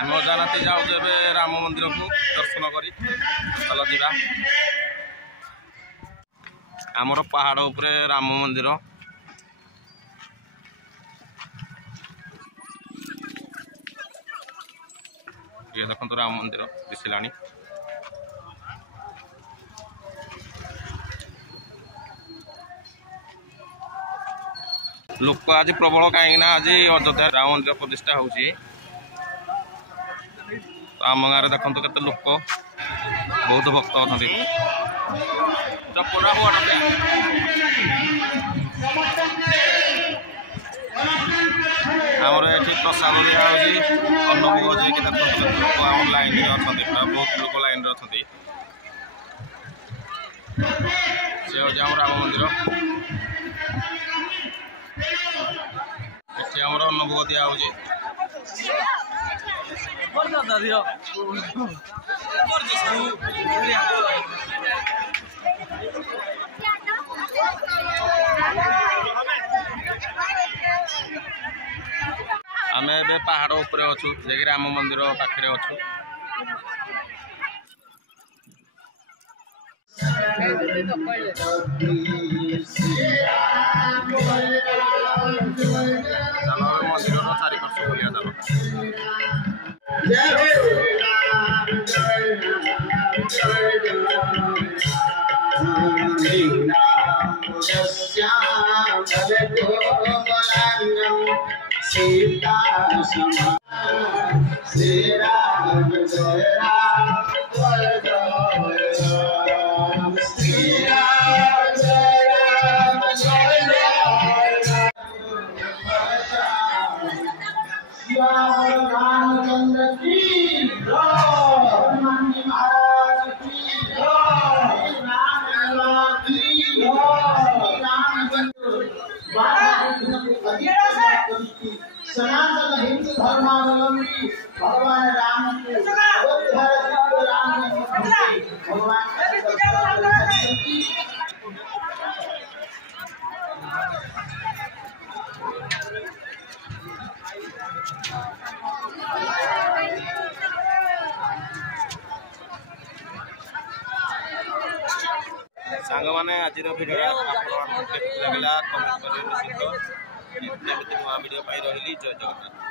आम अजानाती जाऊँ राम मंदिर को दर्शन कर चल जा आमर पहाड़ उपरे राम मंदिर ये देखो राम मंदिर दिशा लोक आज प्रबल कहीं आज अयोध्या राम मंदिर प्रतिष्ठा होची आम गाँव देखो केते लोक बहुत भक्त अच्छा आमर ये प्रसाद दिया अन्नभोग जाकि लोक आम लाइन अच्छा बहुत लोक लाइन अच्छा से हूँ आम राम मंदिर आमर अन्नभोग दिया आम ए पहाड़ उपर अच्छु जे राम मंदिर पाखे अच्छु मंदिर चारिपार्श्व बोलिया सीता श्री राम जय राम जय राम श्री राम जय राम जय राम रामचंद्र की हनुमान महाराज की राम की सनातन हिंदू धर्मावलंबी भगवान राम को राम भगवान सांग मैंने आज भिडियो लगे कमेंट कर नुआ भिडियो पाई रही जय जगन्नाथ।